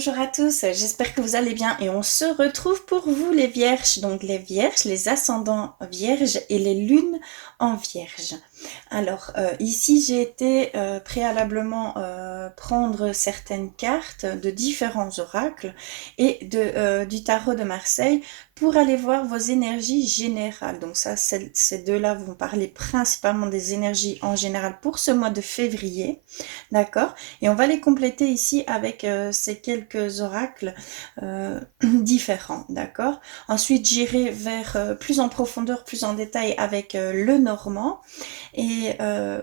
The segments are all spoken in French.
bonjour à tous, j'espère que vous allez bien et on se retrouve pour vous les vierges, donc les vierges, les ascendants vierges et les lunes en vierge. Alors ici j'ai été préalablement prendre certaines cartes de différents oracles et du tarot de Marseille pour aller voir vos énergies générales. Donc ça, ces deux-là vont parler principalement des énergies en général pour ce mois de février, d'accord? Et on va les compléter ici avec ces quelques oracles différents, d'accord? Ensuite, j'irai vers plus en profondeur, plus en détail avec le normand. Et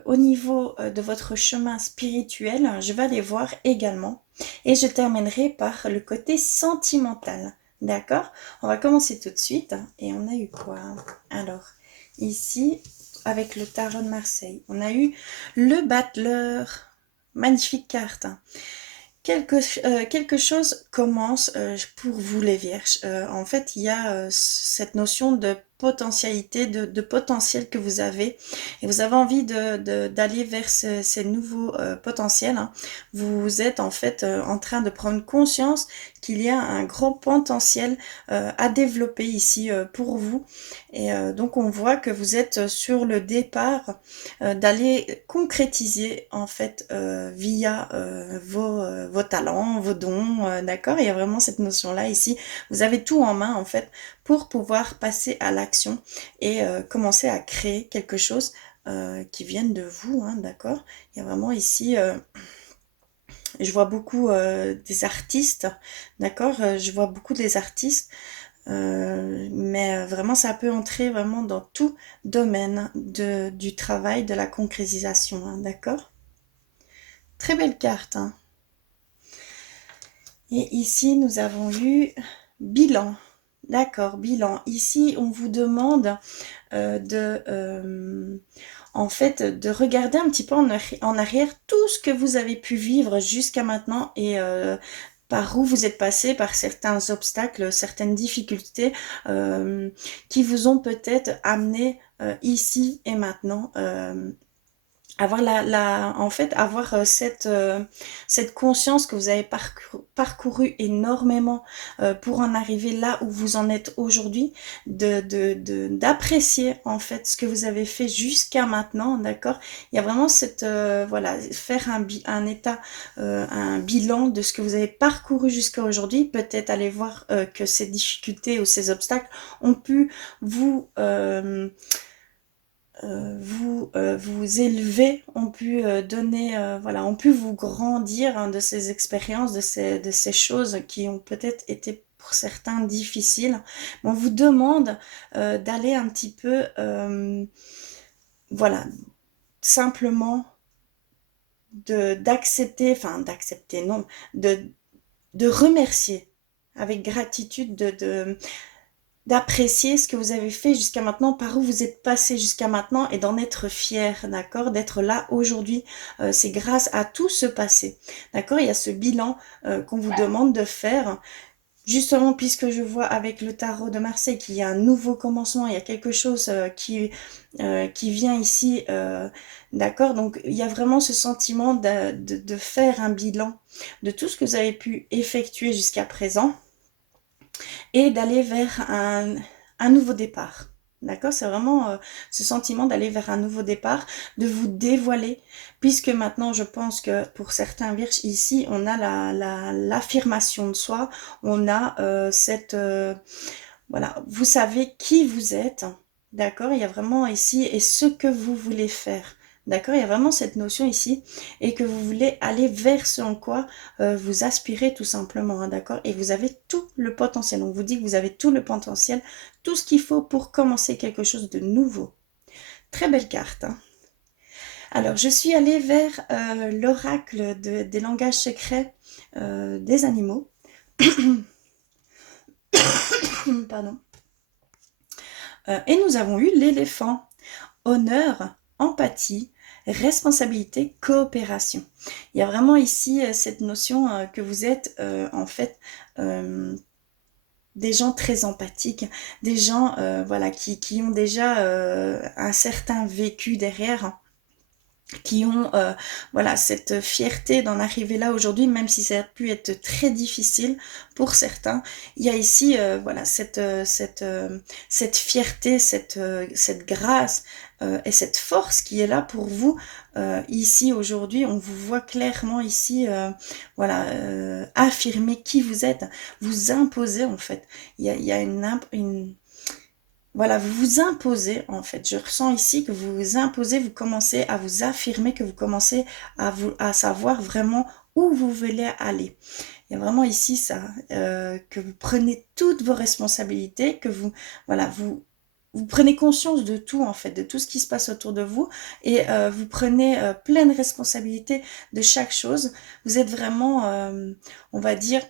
au niveau de votre chemin spirituel, je vais aller voir également. Et je terminerai par le côté sentimental. D'accord? On va commencer tout de suite. Et on a eu quoi? Alors, ici, avec le tarot de Marseille, on a eu le battleur. Magnifique carte. Quelque chose commence pour vous les vierges. En fait, il y a cette notion de potentialité, de potentiel que vous avez et vous avez envie d'aller vers ces nouveaux potentiels, hein. Vous êtes en fait en train de prendre conscience qu'il y a un grand potentiel à développer ici pour vous et donc on voit que vous êtes sur le départ d'aller concrétiser en fait via vos talents, vos dons, d'accord? Il y a vraiment cette notion-là ici. Vous avez tout en main en fait pour pouvoir passer à l'action et commencer à créer quelque chose qui vienne de vous, hein, d'accord? Il y a vraiment ici, je vois beaucoup des artistes, d'accord? Je vois beaucoup des artistes mais vraiment ça peut entrer vraiment dans tout domaine du travail, de la concrétisation, hein, d'accord? Très belle carte, hein. Et ici nous avons eu bilan. D'accord, bilan. Ici on vous demande en fait de regarder un petit peu en arrière tout ce que vous avez pu vivre jusqu'à maintenant et par où vous êtes passé, par certains obstacles, certaines difficultés qui vous ont peut-être amené ici et maintenant avoir en fait avoir cette conscience que vous avez parcouru énormément pour en arriver là où vous en êtes aujourd'hui, d'apprécier en fait ce que vous avez fait jusqu'à maintenant, d'accord? Il y a vraiment cette voilà, faire un état, un bilan de ce que vous avez parcouru jusqu'à aujourd'hui, peut-être aller voir que ces difficultés ou ces obstacles ont pu vous vous élever, ont pu donner, voilà, ont pu vous grandir hein, de ces expériences, de ces choses qui ont peut-être été pour certains difficiles. On vous demande d'aller un petit peu, voilà, simplement d'accepter, enfin d'accepter, non, de remercier avec gratitude, d'apprécier ce que vous avez fait jusqu'à maintenant, par où vous êtes passé jusqu'à maintenant et d'en être fier, d'accord? D'être là aujourd'hui, c'est grâce à tout ce passé, d'accord? Il y a ce bilan qu'on vous demande de faire, justement puisque je vois avec le tarot de Marseille qu'il y a un nouveau commencement, il y a quelque chose qui vient ici, d'accord? Donc il y a vraiment ce sentiment de faire un bilan de tout ce que vous avez pu effectuer jusqu'à présent et d'aller vers un nouveau départ. D'accord? C'est vraiment ce sentiment d'aller vers un nouveau départ, de vous dévoiler, puisque maintenant je pense que pour certains vierges ici, on a l'affirmation de soi, on a voilà, vous savez qui vous êtes, d'accord? Il y a vraiment ici, et ce que vous voulez faire. D'accord? Il y a vraiment cette notion ici et que vous voulez aller vers ce en quoi vous aspirez tout simplement, hein, d'accord? Et vous avez tout le potentiel. On vous dit que vous avez tout le potentiel, tout ce qu'il faut pour commencer quelque chose de nouveau. Très belle carte, hein. Alors, je suis allée vers l'oracle des langages secrets des animaux. Pardon. Et nous avons eu l'éléphant. Honneur, empathie, responsabilité, coopération. Il y a vraiment ici cette notion que vous êtes en fait des gens très empathiques, des gens voilà, qui ont déjà un certain vécu derrière qui ont voilà cette fierté d'en arriver là aujourd'hui, même si ça a pu être très difficile pour certains. Il y a ici voilà cette fierté, cette grâce et cette force qui est là pour vous ici aujourd'hui. On vous voit clairement ici voilà affirmer qui vous êtes, vous imposer en fait. Il y a une voilà, vous vous imposez en fait. Je ressens ici que vous vous imposez, vous commencez à vous affirmer, que vous commencez à savoir vraiment où vous voulez aller. Il y a vraiment ici ça, que vous prenez toutes vos responsabilités, que vous, voilà, vous prenez conscience de tout en fait, de tout ce qui se passe autour de vous et vous prenez pleine responsabilité de chaque chose. Vous êtes vraiment, on va dire,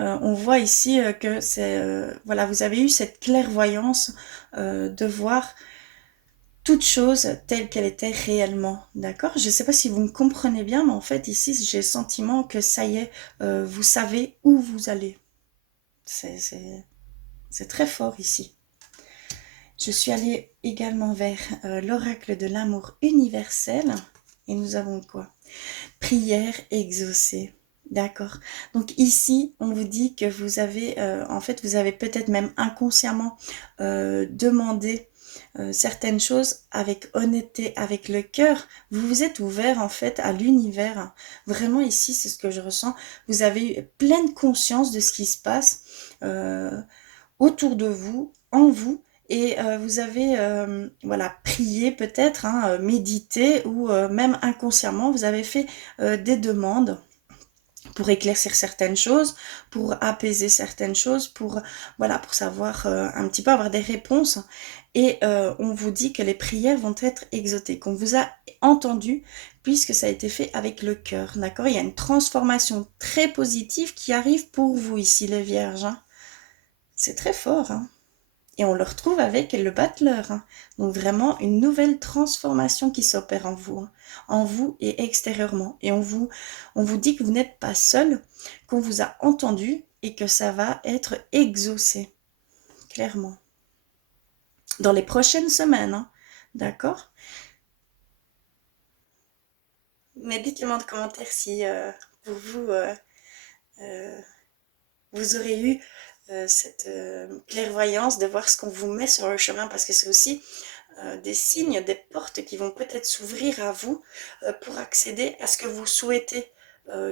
on voit ici que c'est voilà, vous avez eu cette clairvoyance de voir toute chose telle qu'elle était réellement, d'accord? Je ne sais pas si vous me comprenez bien, mais en fait ici j'ai le sentiment que ça y est, vous savez où vous allez. C'est c'est c'est très fort ici. Je suis allée également vers l'oracle de l'amour universel et nous avons quoi? Prière exaucée. D'accord. Donc ici, on vous dit que vous avez, en fait, vous avez peut-être même inconsciemment demandé certaines choses avec honnêteté, avec le cœur. Vous vous êtes ouvert en fait à l'univers. Vraiment ici, c'est ce que je ressens. Vous avez eu pleine conscience de ce qui se passe autour de vous, en vous. Et vous avez voilà prié peut-être, hein, médité ou même inconsciemment, vous avez fait des demandes pour éclaircir certaines choses, pour apaiser certaines choses, pour voilà, pour savoir un petit peu avoir des réponses. Et on vous dit que les prières vont être exaucées, qu'on vous a entendu puisque ça a été fait avec le cœur, d'accord? Il y a une transformation très positive qui arrive pour vous ici, les vierges, hein. C'est très fort, hein. Et on le retrouve avec le battleur, hein. Donc vraiment une nouvelle transformation qui s'opère en vous et extérieurement. Et on vous dit que vous n'êtes pas seul, qu'on vous a entendu et que ça va être exaucé, clairement. Dans les prochaines semaines, hein. D'accord? Mais dites-le moi en commentaire si pour vous, euh, vous aurez eu cette clairvoyance de voir ce qu'on vous met sur le chemin, parce que c'est aussi des signes, des portes qui vont peut-être s'ouvrir à vous pour accéder à ce que vous souhaitez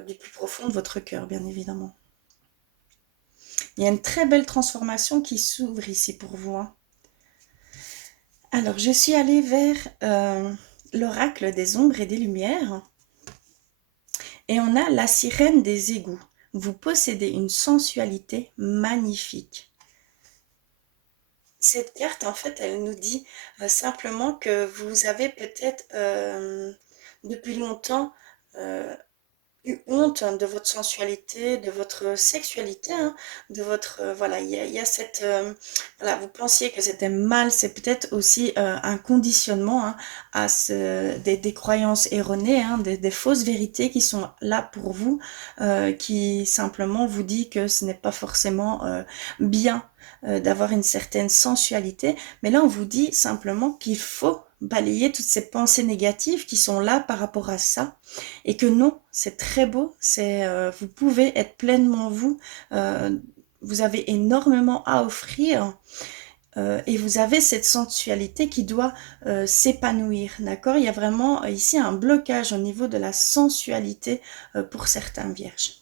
du plus profond de votre cœur, bien évidemment. Il y a une très belle transformation qui s'ouvre ici pour vous, hein. Alors, je suis allée vers l'oracle des ombres et des lumières et on a la sirène des égouts. Vous possédez une sensualité magnifique. Cette carte, en fait, elle nous dit simplement que vous avez peut-être depuis longtemps euh, eu honte de votre sensualité, de votre sexualité, hein, de votre voilà, il y a cette voilà, vous pensiez que c'était mal, c'est peut-être aussi un conditionnement hein, à des croyances erronées, hein, des fausses vérités qui sont là pour vous, qui simplement vous dit que ce n'est pas forcément bien d'avoir une certaine sensualité, mais là on vous dit simplement qu'il faut balayer toutes ces pensées négatives qui sont là par rapport à ça et que non, c'est très beau, c'est vous pouvez être pleinement vous, vous avez énormément à offrir et vous avez cette sensualité qui doit s'épanouir, d'accord? Il y a vraiment ici un blocage au niveau de la sensualité pour certains vierges.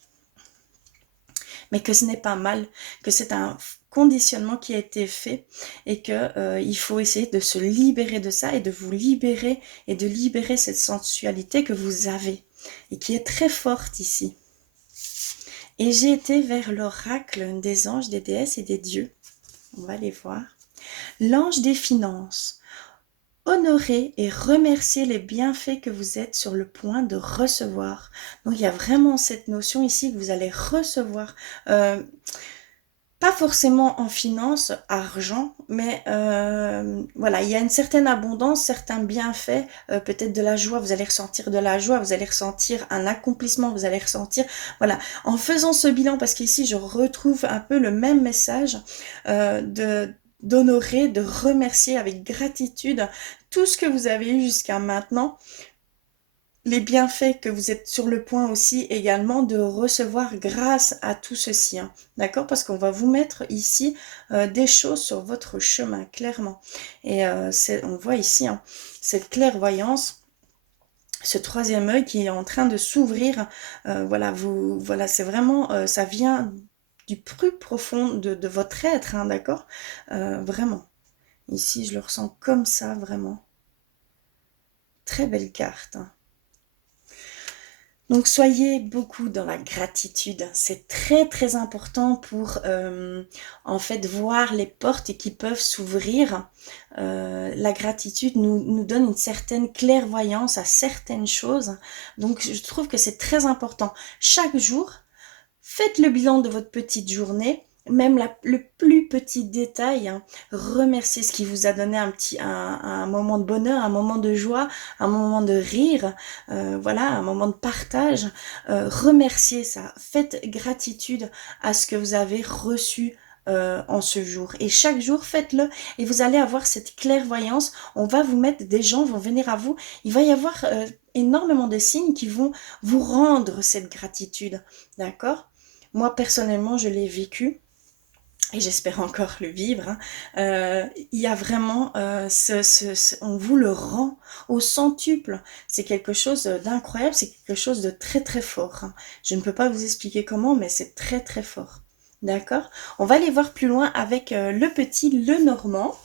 Mais que ce n'est pas mal, que c'est un conditionnement qui a été fait et que il faut essayer de se libérer de ça et de vous libérer et de libérer cette sensualité que vous avez et qui est très forte ici. Et j'ai été vers l'oracle des anges, des déesses et des dieux. On va les voir. L'ange des finances. Honorer et remercier les bienfaits que vous êtes sur le point de recevoir. Donc il y a vraiment cette notion ici que vous allez recevoir. Pas forcément en finance, argent, mais voilà, il y a une certaine abondance, certains bienfaits, peut-être de la joie, vous allez ressentir de la joie, vous allez ressentir un accomplissement, vous allez ressentir, voilà, en faisant ce bilan, parce qu'ici je retrouve un peu le même message de d'honorer, de remercier avec gratitude tout ce que vous avez eu jusqu'à maintenant, les bienfaits que vous êtes sur le point aussi également de recevoir grâce à tout ceci, hein. D'accord? Parce qu'on va vous mettre ici des choses sur votre chemin, clairement. Et on voit ici hein, cette clairvoyance, ce troisième œil qui est en train de s'ouvrir. Voilà, voilà, c'est vraiment, ça vient du plus profond de votre être, hein, d'accord? Vraiment. Ici, je le ressens comme ça, vraiment. Très belle carte, hein. Donc soyez beaucoup dans la gratitude, c'est très très important pour en fait voir les portes qui peuvent s'ouvrir. La gratitude nous donne une certaine clairvoyance à certaines choses, donc je trouve que c'est très important. Chaque jour, faites le bilan de votre petite journée, même le plus petit détail, hein. Remerciez ce qui vous a donné un moment de bonheur, un moment de joie, un moment de rire, voilà, un moment de partage. Remerciez ça. Faites gratitude à ce que vous avez reçu en ce jour. Et chaque jour, faites-le et vous allez avoir cette clairvoyance. On va vous mettre, des gens vont venir à vous. Il va y avoir énormément de signes qui vont vous rendre cette gratitude. D'accord? Moi, personnellement, je l'ai vécu et j'espère encore le vivre, hein. Il y a vraiment, on vous le rend au centuple. C'est quelque chose d'incroyable, c'est quelque chose de très très fort, hein. Je ne peux pas vous expliquer comment, mais c'est très très fort. D'accord? On va aller voir plus loin avec le petit Lenormand.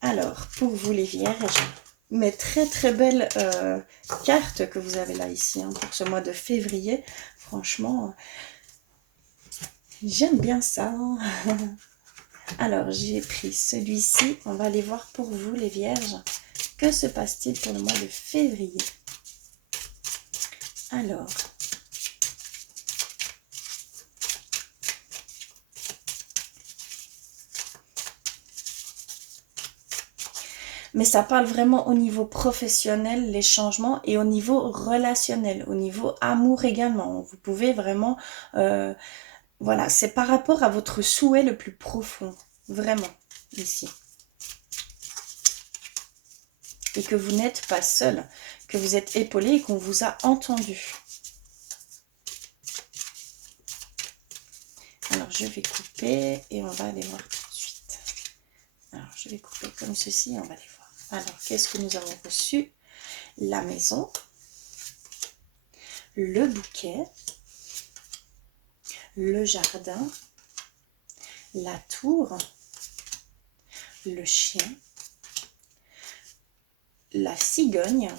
Alors, pour vous les vierges, mais très très belle carte que vous avez là ici, hein, pour ce mois de février. Franchement, j'aime bien ça. Alors, j'ai pris celui-ci. On va aller voir pour vous, les vierges. Que se passe-t-il pour le mois de février? Alors, mais ça parle vraiment au niveau professionnel, les changements, et au niveau relationnel, au niveau amour également. Vous pouvez vraiment... voilà, c'est par rapport à votre souhait le plus profond. Vraiment, ici. Et que vous n'êtes pas seul, que vous êtes épaulé et qu'on vous a entendu. Alors, je vais couper et on va aller voir tout de suite. Alors, je vais couper comme ceci et on va aller voir. Alors, qu'est-ce que nous avons reçu? La maison, le bouquet, le jardin, la tour, le chien, la cigogne,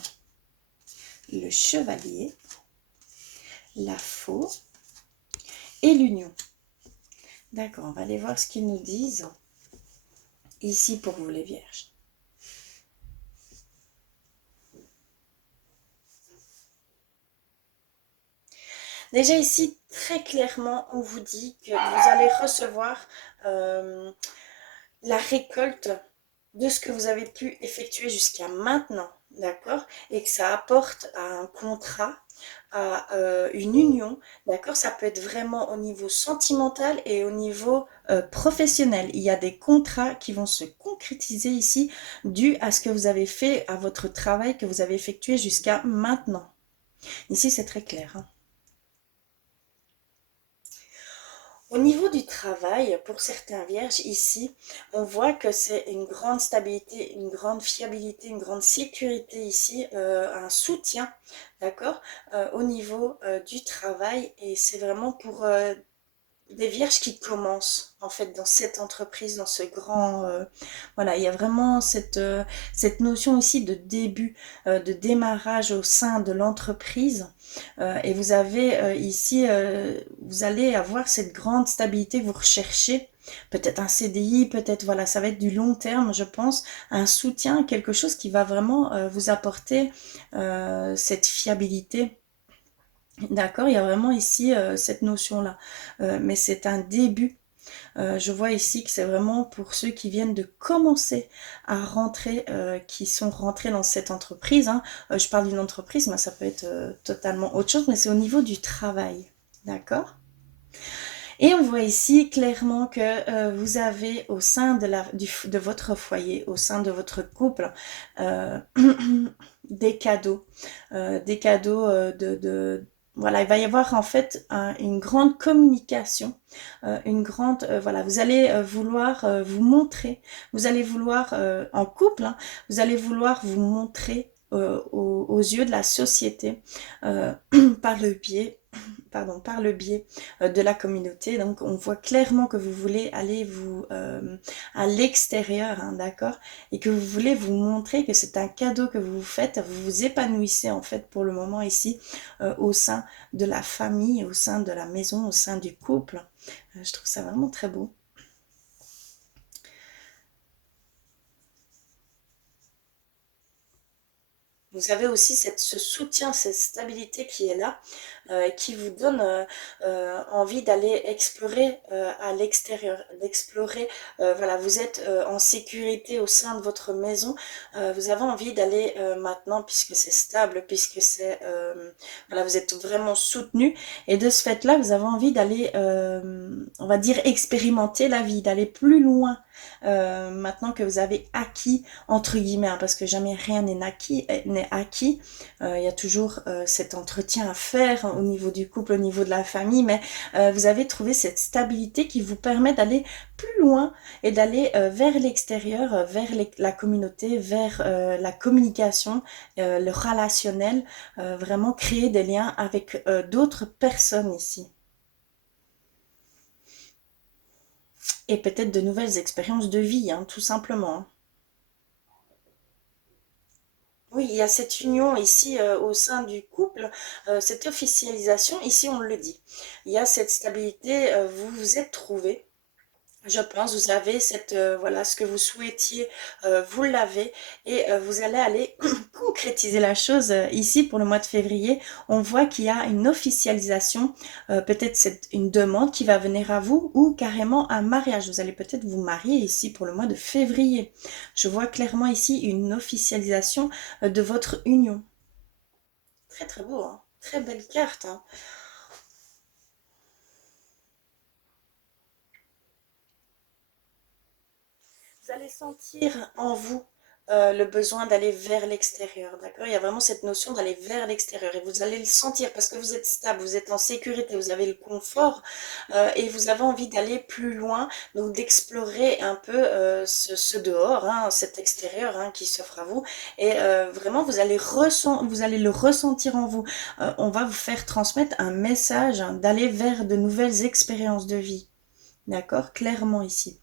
le chevalier, la faux et l'union. D'accord, on va aller voir ce qu'ils nous disent ici pour vous les vierges. Déjà ici, très clairement, on vous dit que vous allez recevoir la récolte de ce que vous avez pu effectuer jusqu'à maintenant, d'accord? Et que ça apporte à un contrat, à une union, d'accord? Ça peut être vraiment au niveau sentimental et au niveau professionnel. Il y a des contrats qui vont se concrétiser ici dû à ce que vous avez fait, à votre travail que vous avez effectué jusqu'à maintenant. Ici, c'est très clair, hein. Au niveau du travail, pour certains vierges, ici, on voit que c'est une grande stabilité, une grande fiabilité, une grande sécurité ici, un soutien, d'accord, au niveau du travail. Et c'est vraiment pour des vierges qui commencent, en fait, dans cette entreprise, dans ce grand... voilà, il y a vraiment cette notion ici de début, de démarrage au sein de l'entreprise. Et vous avez ici, vous allez avoir cette grande stabilité que vous recherchez. Peut-être un CDI, peut-être, voilà, ça va être du long terme, je pense. Un soutien, quelque chose qui va vraiment vous apporter cette fiabilité. D'accord, il y a vraiment ici cette notion-là. Mais c'est un début. Je vois ici que c'est vraiment pour ceux qui viennent de commencer à rentrer, qui sont rentrés dans cette entreprise, hein. Je parle d'une entreprise, mais ça peut être totalement autre chose, mais c'est au niveau du travail. D'accord? Et on voit ici clairement que vous avez au sein de votre foyer, au sein de votre couple, euh, des cadeaux voilà, il va y avoir en fait une grande communication, voilà, vous allez vouloir vous montrer, vous allez vouloir en couple, hein, vous allez vouloir vous montrer aux yeux de la société par le biais par le biais de la communauté. Donc on voit clairement que vous voulez aller vous à l'extérieur, hein, d'accord, et que vous voulez vous montrer que c'est un cadeau que vous vous faites. Vous vous épanouissez en fait pour le moment ici au sein de la famille, au sein de la maison, au sein du couple. Je trouve ça vraiment très beau. Vous avez aussi ce soutien, cette stabilité qui est là, qui vous donne envie d'aller explorer à l'extérieur, d'explorer, voilà, vous êtes en sécurité au sein de votre maison, vous avez envie d'aller maintenant, puisque c'est stable, puisque voilà, vous êtes vraiment soutenu, et de ce fait-là, vous avez envie d'aller, on va dire, expérimenter la vie, d'aller plus loin, maintenant que vous avez acquis entre guillemets, hein, parce que jamais rien n'est acquis. Il y a toujours cet entretien à faire au niveau du couple, au niveau de la famille, mais vous avez trouvé cette stabilité qui vous permet d'aller plus loin et d'aller vers l'extérieur, vers la communauté, vers la communication, le relationnel, vraiment créer des liens avec d'autres personnes ici. Et peut-être de nouvelles expériences de vie, hein, tout simplement, hein. Oui, il y a cette union ici au sein du couple, cette officialisation, ici on le dit. Il y a cette stabilité, vous vous êtes trouvés. Je pense, vous avez voilà, ce que vous souhaitiez, vous l'avez et vous allez aller concrétiser la chose ici pour le mois de février. On voit qu'il y a une officialisation, peut-être c'est une demande qui va venir à vous ou carrément un mariage. Vous allez peut-être vous marier ici pour le mois de février. Je vois clairement ici une officialisation de votre union. Très très beau, hein. Très belle carte, hein. Vous allez sentir en vous le besoin d'aller vers l'extérieur, d'accord? Il y a vraiment cette notion d'aller vers l'extérieur et vous allez le sentir parce que vous êtes stable, vous êtes en sécurité, vous avez le confort et vous avez envie d'aller plus loin, donc d'explorer un peu ce dehors, hein, cet extérieur hein, qui s'offre à vous et vraiment vous allez le ressentir en vous. On va vous faire transmettre un message hein, d'aller vers de nouvelles expériences de vie, d'accord? Clairement ici.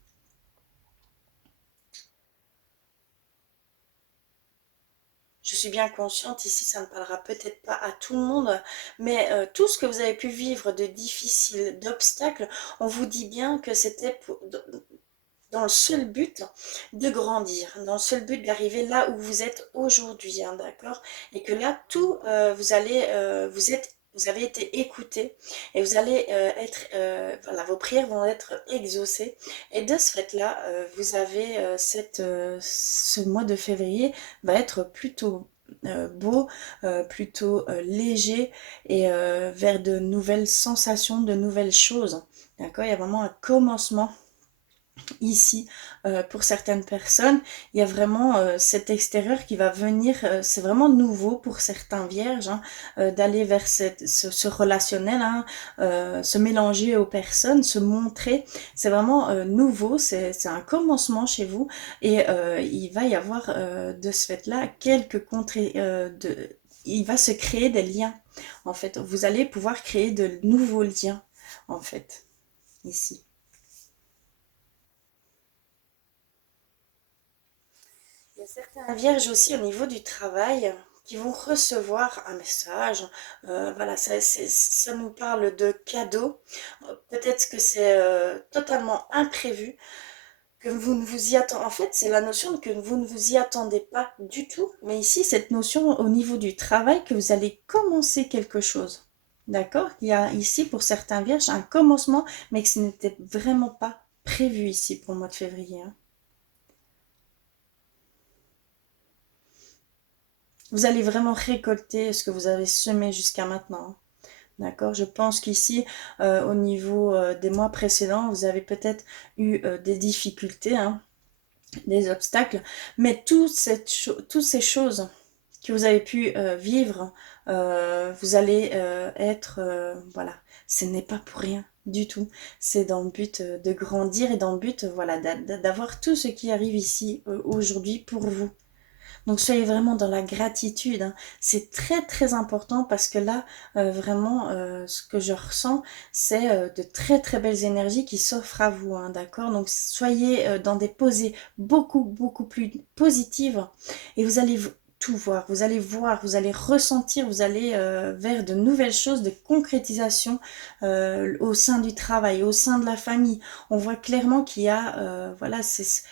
Je suis bien consciente, ici ça ne parlera peut-être pas à tout le monde, mais tout ce que vous avez pu vivre de difficile, d'obstacles, on vous dit bien que c'était dans le seul but de grandir, dans le seul but d'arriver là où vous êtes aujourd'hui, hein, d'accord? Et que là, tout, vous avez été écouté et vous allez voilà, vos prières vont être exaucées. Et de ce fait-là, vous avez ce mois de février va être plutôt beau, plutôt léger et vers de nouvelles sensations, de nouvelles choses. D'accord? Il y a vraiment un commencement ici pour certaines personnes. Il y a vraiment cet extérieur qui va venir, c'est vraiment nouveau pour certains vierges, hein, d'aller vers ce relationnel, hein, se mélanger aux personnes, se montrer. C'est vraiment nouveau, c'est un commencement chez vous et il va y avoir de ce fait-là il va se créer des liens. En fait, vous allez pouvoir créer de nouveaux liens, en fait, ici. Il y a certains vierges aussi au niveau du travail qui vont recevoir un message. Voilà, ça nous parle de cadeaux. Peut-être que c'est totalement imprévu, que vous ne vous y attendez. En fait, c'est la notion que vous ne vous y attendez pas du tout. Mais ici, cette notion au niveau du travail que vous allez commencer quelque chose. D'accord? Il y a ici pour certains vierges un commencement, mais que ce n'était vraiment pas prévu ici pour le mois de février, hein. Vous allez vraiment récolter ce que vous avez semé jusqu'à maintenant, hein. D'accord? Je pense qu'ici, au niveau des mois précédents, vous avez peut-être eu des difficultés, hein, des obstacles, mais toutes ces choses que vous avez pu vivre, vous allez être, voilà, ce n'est pas pour rien du tout. C'est dans le but de grandir et dans le but, voilà, d'avoir tout ce qui arrive ici aujourd'hui pour vous. Donc soyez vraiment dans la gratitude, hein. C'est très très important parce que là, vraiment, ce que je ressens, c'est de très très belles énergies qui s'offrent à vous, hein, d'accord? Donc soyez dans des posées beaucoup beaucoup plus positives et vous allez tout voir, vous allez ressentir, vous allez vers de nouvelles choses, de concrétisation au sein du travail, au sein de la famille. On voit clairement qu'il y a, voilà, c'est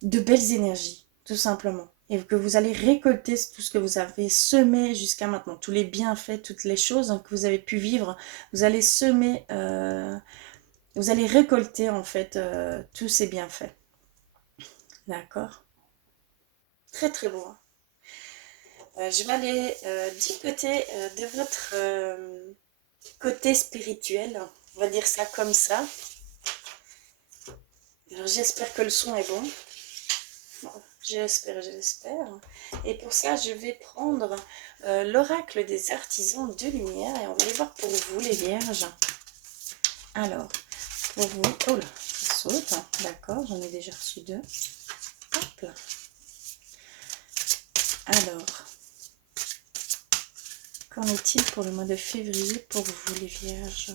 de belles énergies, tout simplement. Et que vous allez récolter tout ce que vous avez semé jusqu'à maintenant, tous les bienfaits, toutes les choses que vous avez pu vivre, vous allez semer, vous allez récolter en fait tous ces bienfaits. D'accord? Très très beau, hein. Je vais aller du côté de votre côté spirituel, on va dire ça comme ça. Alors j'espère que le son est bon. J'espère. Et pour ça, je vais prendre l'oracle des artisans de lumière et on va aller voir pour vous, les vierges. Alors, pour vous... Oh là, ça saute. D'accord, j'en ai déjà reçu deux. Hop là. Alors, qu'en est-il pour le mois de février pour vous, les vierges?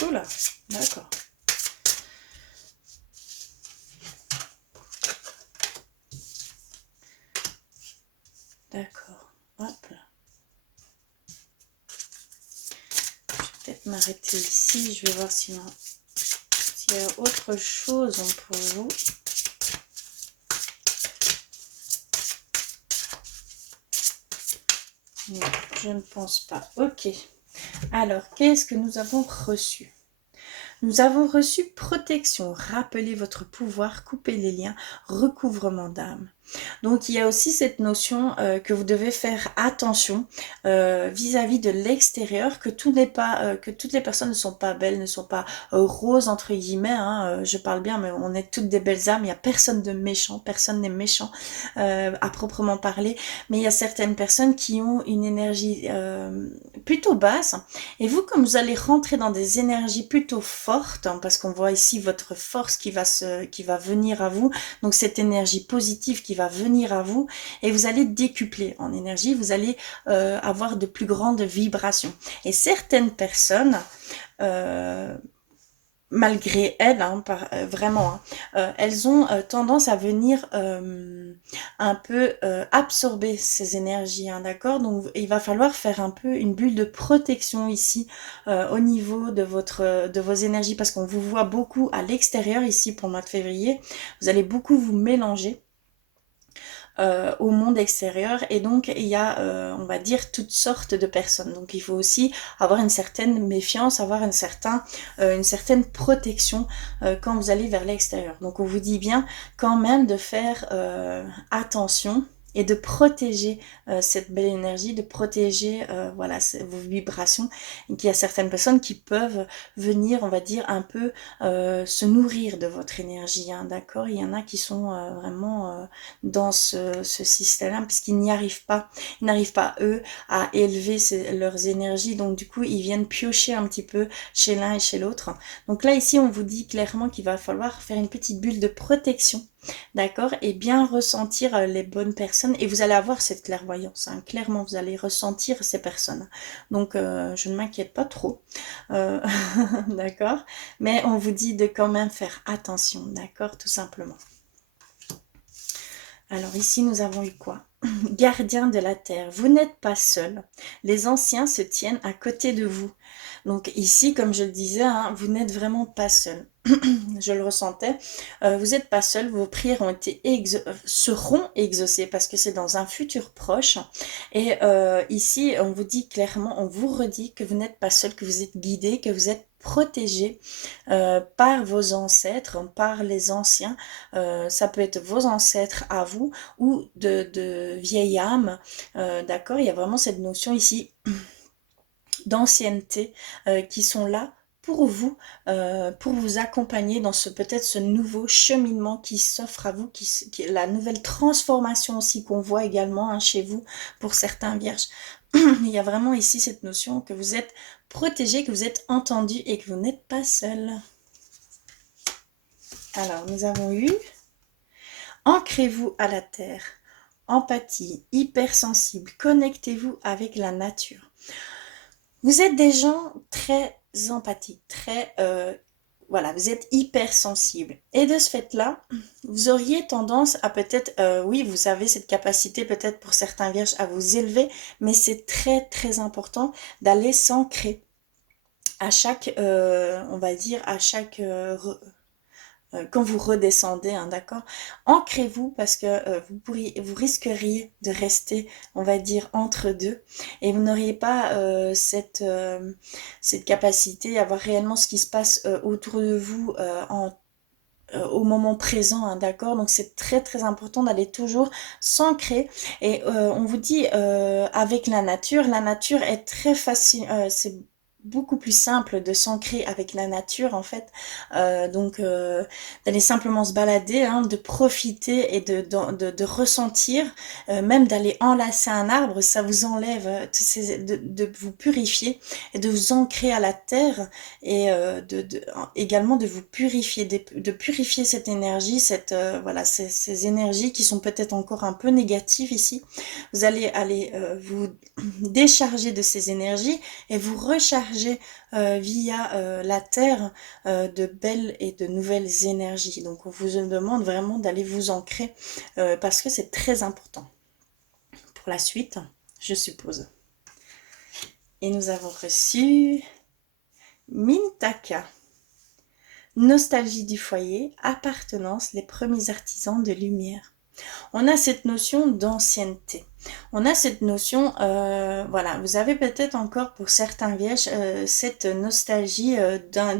Oh là, d'accord. D'accord, hop là. Je vais peut-être m'arrêter ici, je vais voir sinon s'il y a autre chose pour vous. Non, je ne pense pas. Ok. Alors, qu'est-ce que nous avons reçu? Nous avons reçu protection, rappelez votre pouvoir, coupez les liens, recouvrement d'âme. Donc il y a aussi cette notion que vous devez faire attention vis-à-vis de l'extérieur, que tout n'est pas, que toutes les personnes ne sont pas belles, ne sont pas roses entre guillemets, hein, je parle bien, mais on est toutes des belles âmes, il n'y a personne de méchant, personne n'est méchant à proprement parler, mais il y a certaines personnes qui ont une énergie plutôt basse, et vous, comme vous allez rentrer dans des énergies plutôt fortes, hein, parce qu'on voit ici votre force qui va venir à vous, donc cette énergie positive qui va venir à vous, et vous allez décupler en énergie, vous allez avoir de plus grandes vibrations. Et certaines personnes, euh, malgré elles, hein, vraiment, hein, elles ont tendance à venir un peu absorber ces énergies, hein, d'accord? Donc il va falloir faire un peu une bulle de protection ici au niveau de de vos énergies, parce qu'on vous voit beaucoup à l'extérieur ici pour le mois de février. Vous allez beaucoup vous mélanger au monde extérieur, et donc il y a on va dire toutes sortes de personnes, donc il faut aussi avoir une certaine méfiance, avoir une certaine protection quand vous allez vers l'extérieur. Donc on vous dit bien quand même de faire attention et de protéger cette belle énergie, de protéger voilà, vos vibrations, et qu'il y a certaines personnes qui peuvent venir, on va dire, un peu se nourrir de votre énergie, hein, d'accord? Il y en a qui sont vraiment dans ce système-là, puisqu'ils n'y arrivent pas. Ils n'arrivent pas, eux, à élever leurs énergies, donc du coup, ils viennent piocher un petit peu chez l'un et chez l'autre. Donc là, ici, on vous dit clairement qu'il va falloir faire une petite bulle de protection, d'accord, et bien ressentir les bonnes personnes, et vous allez avoir cette clairvoyance, hein. Clairement, vous allez ressentir ces personnes. Donc, je ne m'inquiète pas trop, euh, d'accord, mais on vous dit de quand même faire attention, d'accord, tout simplement. Alors ici, nous avons eu quoi? Gardien de la terre, vous n'êtes pas seul. Les anciens se tiennent à côté de vous. Donc ici, comme je le disais, hein, vous n'êtes vraiment pas seul. Je le ressentais. Vous n'êtes pas seul. Vos prières ont été seront exaucées parce que c'est dans un futur proche. Et ici, on vous dit clairement, on vous redit que vous n'êtes pas seul, que vous êtes guidé, que vous êtes protégés par vos ancêtres, par les anciens. Ça peut être vos ancêtres à vous ou de vieilles âmes. D'accord? Il y a vraiment cette notion ici d'ancienneté qui sont là pour vous accompagner dans ce peut-être ce nouveau cheminement qui s'offre à vous, la nouvelle transformation aussi qu'on voit également hein, chez vous pour certains vierges. Il y a vraiment ici cette notion que vous êtes protégé, que vous êtes entendu et que vous n'êtes pas seul. Alors, nous avons eu ancrez-vous à la terre, empathie, hypersensible, connectez-vous avec la nature. Vous êtes des gens très empathiques, très voilà, vous êtes hypersensible. Et de ce fait-là, vous auriez tendance à peut-être, oui, vous avez cette capacité peut-être pour certains vierges à vous élever, mais c'est très très important d'aller s'ancrer à chaque, on va dire, à chaque quand vous redescendez, hein, d'accord? Ancrez-vous parce que vous risqueriez de rester, on va dire, entre deux et vous n'auriez pas cette capacité à voir réellement ce qui se passe autour de vous au moment présent, hein, d'accord? Donc c'est très très important d'aller toujours s'ancrer et on vous dit avec la nature est très facile, c'est beaucoup plus simple de s'ancrer avec la nature en fait donc d'aller simplement se balader hein, de profiter et de ressentir même d'aller enlacer un arbre ça vous enlève de vous purifier et de vous ancrer à la terre et également de vous purifier de purifier cette énergie voilà ces énergies qui sont peut-être encore un peu négatives ici vous allez aller vous décharger de ces énergies et vous recharger via la terre de belles et de nouvelles énergies. Donc on vous demande vraiment d'aller vous ancrer parce que c'est très important pour la suite, je suppose. Et nous avons reçu Mintaka. Nostalgie du foyer, appartenance, les premiers artisans de lumière. On a cette notion d'ancienneté. On a cette notion, voilà, vous avez peut-être encore pour certains vierges cette nostalgie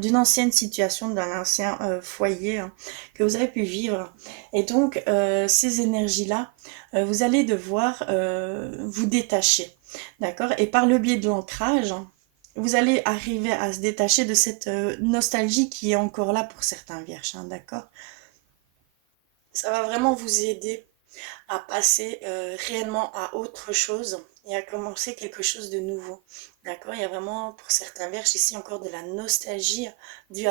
d'une ancienne situation, d'un ancien foyer hein, que vous avez pu vivre. Et donc, ces énergies-là, vous allez devoir vous détacher, d'accord? Et par le biais de l'ancrage, vous allez arriver à se détacher de cette nostalgie qui est encore là pour certains vierges, hein, d'accord? Ça va vraiment vous aider à passer réellement à autre chose et à commencer quelque chose de nouveau. D'accord? Il y a vraiment pour certains vierges ici encore de la nostalgie due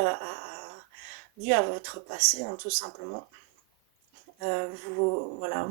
due à votre passé, hein, tout simplement. Voilà,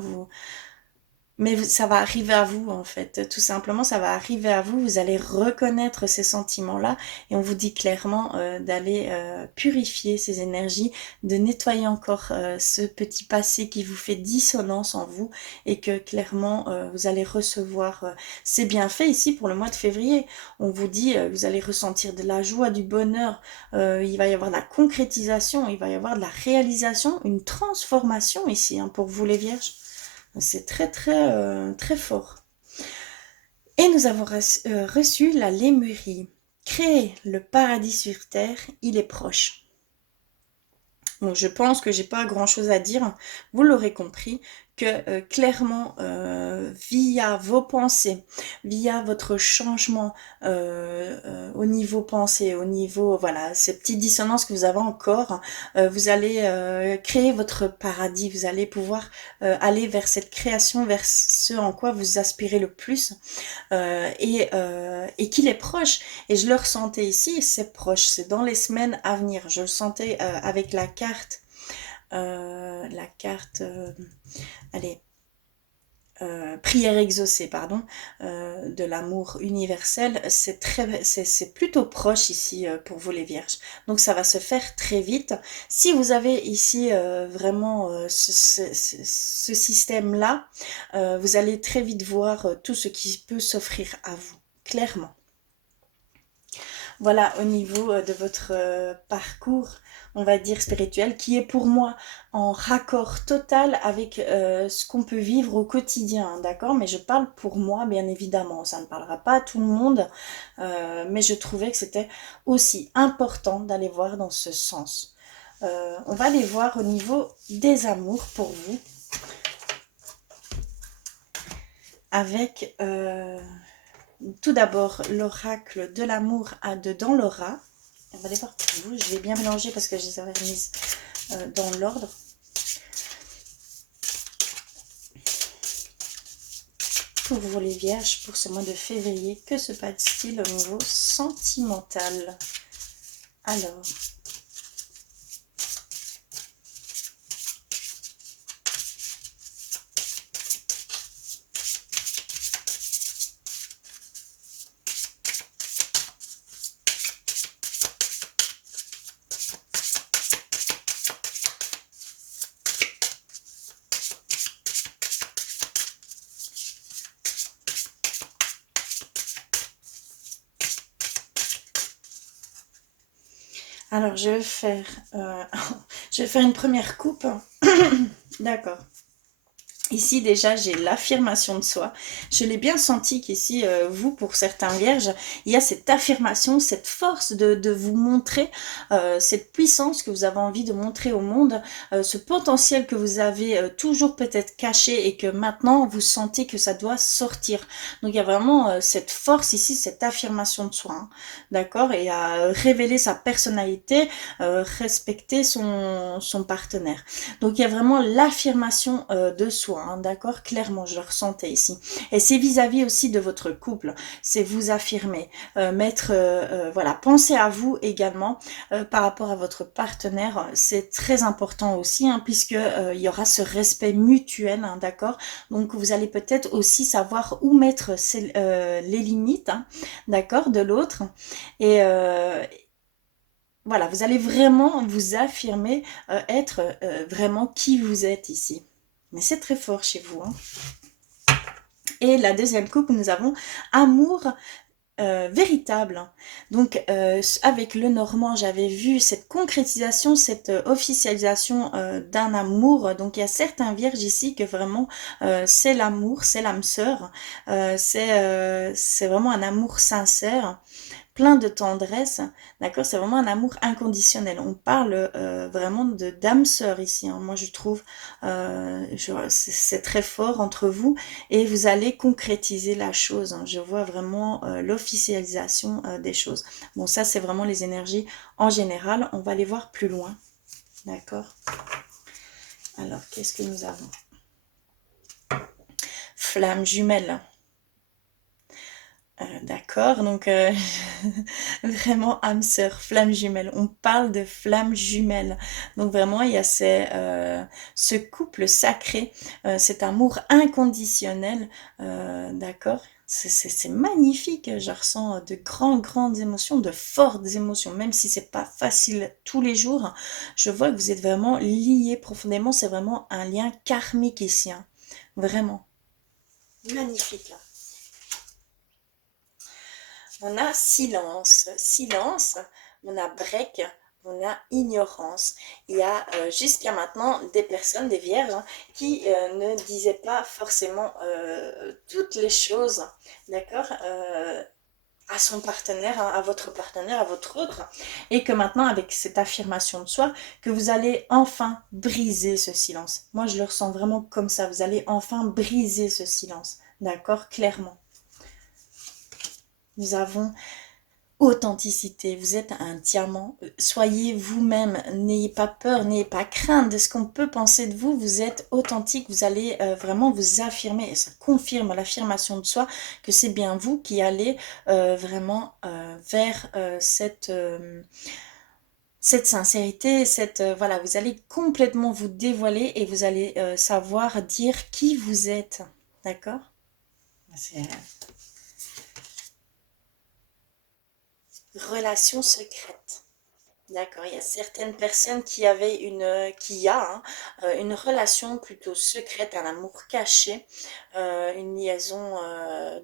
mais ça va arriver à vous en fait, tout simplement ça va arriver à vous, vous allez reconnaître ces sentiments-là et on vous dit clairement d'aller purifier ces énergies, de nettoyer encore ce petit passé qui vous fait dissonance en vous et que clairement vous allez recevoir ces bienfaits ici pour le mois de février. On vous dit vous allez ressentir de la joie, du bonheur, il va y avoir de la concrétisation, il va y avoir de la réalisation, une transformation ici hein, pour vous les vierges. C'est très très très fort. Et nous avons reçu la Lémurie. Créer le paradis sur terre, il est proche. Donc je pense que j'ai pas grand chose à dire, vous l'aurez compris, que clairement via vos pensées, via votre changement au niveau pensée, au niveau voilà ces petites dissonances que vous avez encore, vous allez créer votre paradis, vous allez pouvoir aller vers cette création, vers ce en quoi vous aspirez le plus et qu'il est proche. Et je le ressentais ici, c'est proche, c'est dans les semaines à venir. Je le sentais avec la carte, allez, prière exaucée, pardon, de l'amour universel, c'est plutôt proche ici pour vous les vierges. Donc ça va se faire très vite. Si vous avez ici vraiment ce système-là, vous allez très vite voir tout ce qui peut s'offrir à vous, clairement. voilà, au niveau de votre parcours, on va dire spirituel, qui est pour moi en raccord total avec ce qu'on peut vivre au quotidien, hein, d'accord? Mais je parle pour moi, bien évidemment, ça ne parlera pas à tout le monde, mais je trouvais que c'était aussi important d'aller voir dans ce sens. On va aller voir au niveau des amours pour vous, avec tout d'abord l'oracle de l'amour à dedans l'aura. On va aller voir pour vous. Je vais bien mélanger parce que je les avais mises dans l'ordre. Pour vous les vierges, pour ce mois de février, que se passe-t-il au niveau sentimental? Alors, je vais faire, je vais faire une première coupe. D'accord. Ici déjà j'ai l'affirmation de soi. Je l'ai bien senti qu'ici, vous pour certains vierges, il y a cette affirmation, cette force de vous montrer, cette puissance que vous avez envie de montrer au monde, ce potentiel que vous avez toujours peut-être caché et que maintenant vous sentez que ça doit sortir. Donc il y a vraiment cette force ici, cette affirmation de soi, hein, d'accord? Et à révéler sa personnalité, respecter son partenaire. Donc il y a vraiment l'affirmation de soi, hein, d'accord? Clairement, je le ressentais ici. Et c'est vis-à-vis aussi de votre couple, c'est vous affirmer, mettre, voilà, pensez à vous également par rapport à votre partenaire, c'est très important aussi, hein, puisque il y aura ce respect mutuel, hein, d'accord? Donc vous allez peut-être aussi savoir où mettre les limites, hein, d'accord, de l'autre. Et, voilà, vous allez vraiment vous affirmer, être vraiment qui vous êtes ici. Mais c'est très fort chez vous, hein. Et la deuxième coupe, nous avons amour véritable. Donc avec le Normand, j'avais vu cette concrétisation, cette officialisation d'un amour. Donc il y a certains vierges ici que vraiment c'est l'amour, c'est l'âme sœur, c'est vraiment un amour sincère, plein de tendresse, d'accord? C'est vraiment un amour inconditionnel. On parle vraiment de d'âme sœur ici, hein. Moi, je trouve c'est très fort entre vous et vous allez concrétiser la chose, hein. Je vois vraiment l'officialisation des choses. Bon, ça, c'est vraiment les énergies en général. On va les voir plus loin, d'accord? Alors, qu'est-ce que nous avons? Flamme jumelle. D'accord, donc vraiment âme sœur, flamme jumelle. On parle de flamme jumelle. Donc vraiment, il y a ce couple sacré, cet amour inconditionnel, d'accord? C'est magnifique, je ressens de grandes émotions, de fortes émotions, même si c'est pas facile tous les jours. Je vois que vous êtes vraiment liés profondément, c'est vraiment un lien karmique ici, hein. Vraiment. Magnifique, là. On a silence, silence, on a break, on a ignorance. Il y a jusqu'à maintenant des personnes, des vierges, hein, qui ne disaient pas forcément toutes les choses, d'accord, à son partenaire, hein, à votre partenaire, à votre autre, et que maintenant, avec cette affirmation de soi, que vous allez enfin briser ce silence. Moi, je le ressens vraiment comme ça, vous allez enfin briser ce silence, d'accord, clairement. Nous avons authenticité, vous êtes un diamant, soyez vous-même, n'ayez pas peur, n'ayez pas crainte de ce qu'on peut penser de vous, vous êtes authentique, vous allez vraiment vous affirmer, et ça confirme l'affirmation de soi que c'est bien vous qui allez vraiment vers cette sincérité, voilà, vous allez complètement vous dévoiler et vous allez savoir dire qui vous êtes, d'accord? C'est relation secrète. D'accord, il y a certaines personnes qui avaient qui a hein, une relation plutôt secrète, un amour caché, une liaison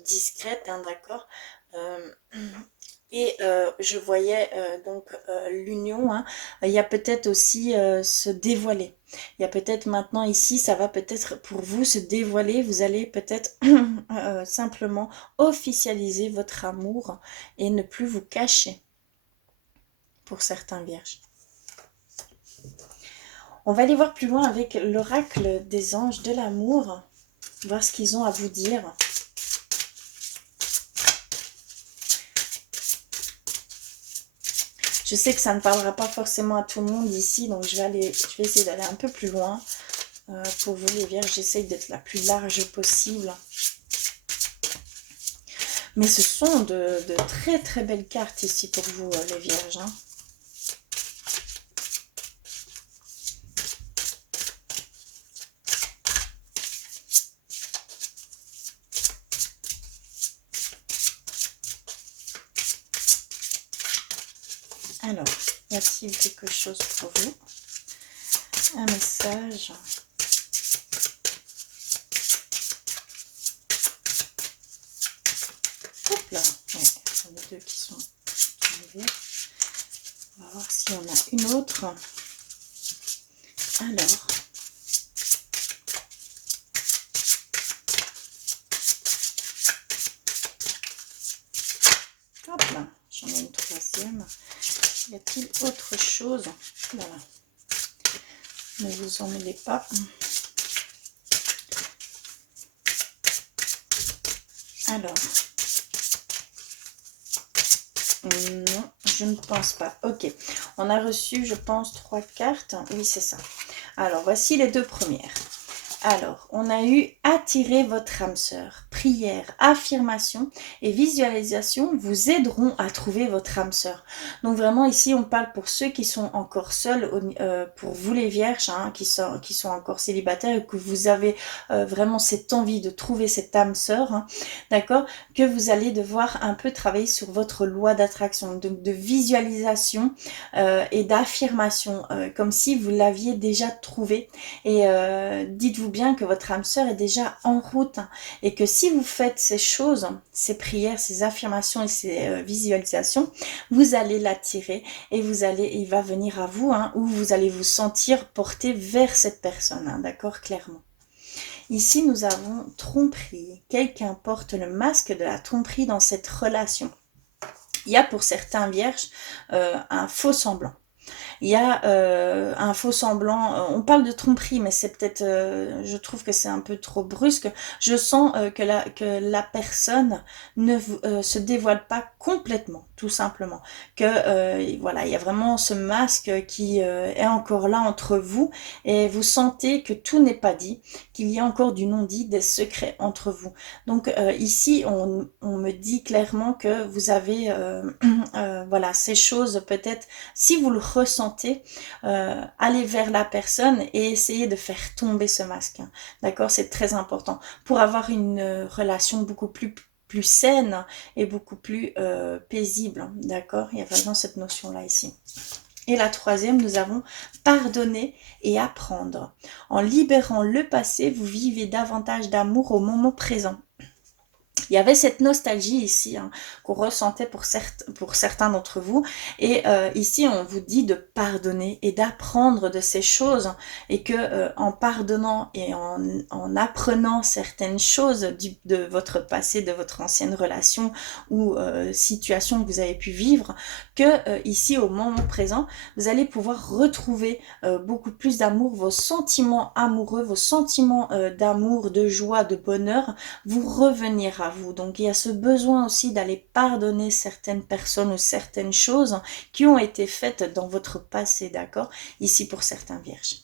discrète, hein, d'accord. Euh, Et je voyais donc l'union, hein. Il y a peut-être aussi se dévoiler. Il y a peut-être maintenant ici, ça va peut-être pour vous se dévoiler. Vous allez peut-être simplement officialiser votre amour et ne plus vous cacher pour certains vierges. On va aller voir plus loin avec l'oracle des anges de l'amour, voir ce qu'ils ont à vous dire. Je sais que ça ne parlera pas forcément à tout le monde ici, donc je vais essayer d'aller un peu plus loin. Pour vous les vierges, j'essaye d'être la plus large possible. Mais ce sont de très très belles cartes ici pour vous les vierges, hein. Alors, y a-t-il quelque chose pour vous? Un message. Hop là, ouais, ce sont les deux qui sont tombés. On va voir si on a une autre. Alors, hop là, j'en ai une troisième. Y a-t-il autre chose? Voilà. Ne vous emmêlez pas. Alors, non, je ne pense pas. Ok, on a reçu, je pense, 3 cartes. Oui, c'est ça. Alors, voici les deux premières. Alors, on a eu attirer votre âme sœur. Prière, affirmation et visualisation vous aideront à trouver votre âme sœur. Donc vraiment ici, on parle pour ceux qui sont encore seuls, pour vous les vierges, hein, qui sont encore célibataires et que vous avez vraiment cette envie de trouver cette âme sœur, hein, d'accord, que vous allez devoir un peu travailler sur votre loi d'attraction, de visualisation et d'affirmation, comme si vous l'aviez déjà trouvé. Et dites-vous bien que votre âme sœur est déjà en route, hein, et que si vous faites ces choses, ces prières, ces affirmations et ces visualisations, vous allez l'attirer et il va venir à vous, hein, où vous allez vous sentir porté vers cette personne, hein, d'accord, clairement. Ici, nous avons tromperie. Quelqu'un porte le masque de la tromperie dans cette relation. Il y a pour certains vierges un faux semblant. Il y a un faux semblant, on parle de tromperie, mais c'est peut-être, je trouve que c'est un peu trop brusque. Je sens que la personne ne se dévoile pas complètement, tout simplement. Que voilà, il y a vraiment ce masque qui est encore là entre vous et vous sentez que tout n'est pas dit, qu'il y a encore du non-dit, des secrets entre vous. Donc ici, on me dit clairement que vous avez voilà, ces choses peut-être, si vous le ressentez, allez vers la personne et essayez de faire tomber ce masque, hein. D'accord, c'est très important pour avoir une relation beaucoup plus saine et beaucoup plus paisible, d'accord. Il y a vraiment cette notion là ici. Et la troisième, nous avons pardonner et apprendre. En libérant le passé, vous vivez davantage d'amour au moment présent. Il y avait cette nostalgie ici, hein, qu'on ressentait pour certains d'entre vous. Et ici, on vous dit de pardonner et d'apprendre de ces choses. Et que en pardonnant et en apprenant certaines choses de votre passé, de votre ancienne relation ou situation que vous avez pu vivre, que ici, au moment présent, vous allez pouvoir retrouver beaucoup plus d'amour, vos sentiments amoureux, vos sentiments d'amour, de joie, de bonheur, vous revenir à vous. Donc il y a ce besoin aussi d'aller pardonner certaines personnes ou certaines choses qui ont été faites dans votre passé, d'accord, ici pour certains vierges.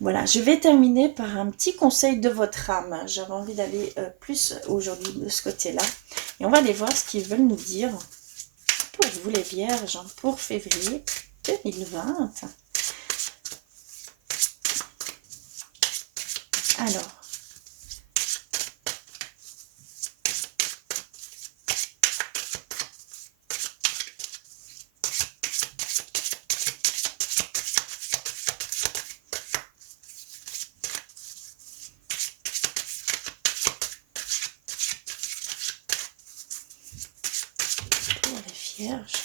Voilà, je vais terminer par un petit conseil de votre âme. J'avais envie d'aller plus aujourd'hui de ce côté-là. Et on va aller voir ce qu'ils veulent nous dire pour vous les vierges pour février 2020. Alors, pour les Vierge.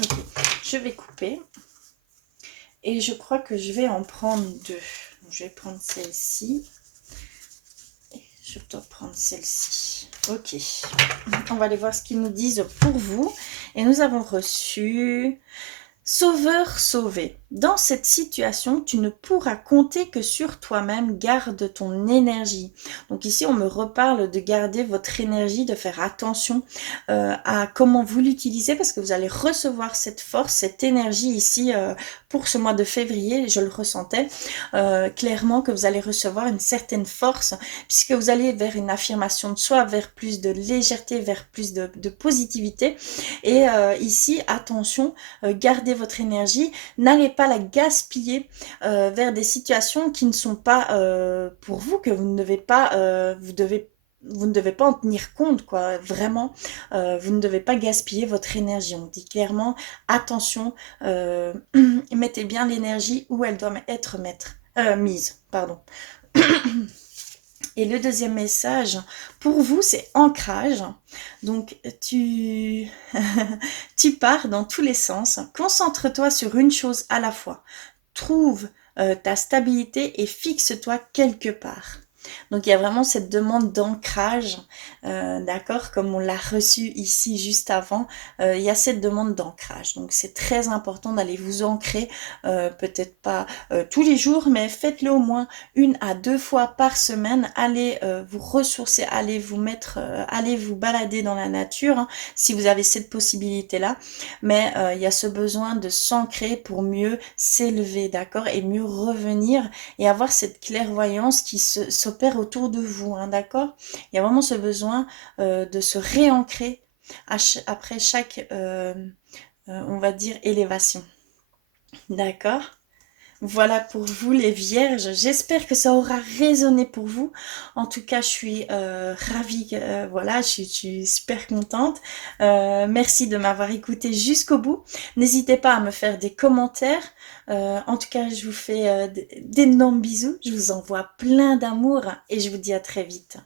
Ok, je vais couper. Et je crois que je vais en prendre deux. Je vais prendre celle-ci. Et je dois prendre celle-ci. Ok. On va aller voir ce qu'ils nous disent pour vous. Et nous avons reçu... Sauveur sauvé. Dans cette situation, tu ne pourras compter que sur toi-même. Garde ton énergie. Donc ici, on me reparle de garder votre énergie, de faire attention à comment vous l'utilisez parce que vous allez recevoir cette force, cette énergie ici pour ce mois de février. Je le ressentais clairement que vous allez recevoir une certaine force puisque vous allez vers une affirmation de soi, vers plus de légèreté, vers plus de positivité. Et ici, attention, gardez votre énergie, n'allez pas la gaspiller vers des situations qui ne sont pas pour vous, que vous ne devez pas, vous ne devez pas en tenir compte, quoi. Vraiment, vous ne devez pas gaspiller votre énergie. On dit clairement, attention, mettez bien l'énergie où elle doit être mise. Pardon. Et le deuxième message pour vous, c'est ancrage. Donc, tu pars dans tous les sens. Concentre-toi sur une chose à la fois. Trouve ta stabilité et fixe-toi quelque part. Donc il y a vraiment cette demande d'ancrage, d'accord, comme on l'a reçu ici juste avant, il y a cette demande d'ancrage. Donc c'est très important d'aller vous ancrer, peut-être pas tous les jours, mais faites-le au moins 1 à 2 fois par semaine. Allez vous ressourcer, allez vous mettre, allez vous balader dans la nature, hein, si vous avez cette possibilité-là. Mais il y a ce besoin de s'ancrer pour mieux s'élever, d'accord, et mieux revenir et avoir cette clairvoyance qui s'opère autour de vous, hein, d'accord. Il y a vraiment ce besoin de se réancrer après chaque, on va dire, élévation, d'accord. Voilà pour vous les vierges, j'espère que ça aura résonné pour vous. En tout cas, je suis ravie, voilà, je suis super contente. Merci de m'avoir écouté jusqu'au bout. N'hésitez pas à me faire des commentaires. En tout cas, je vous fais d'énormes bisous. Je vous envoie plein d'amour et je vous dis à très vite.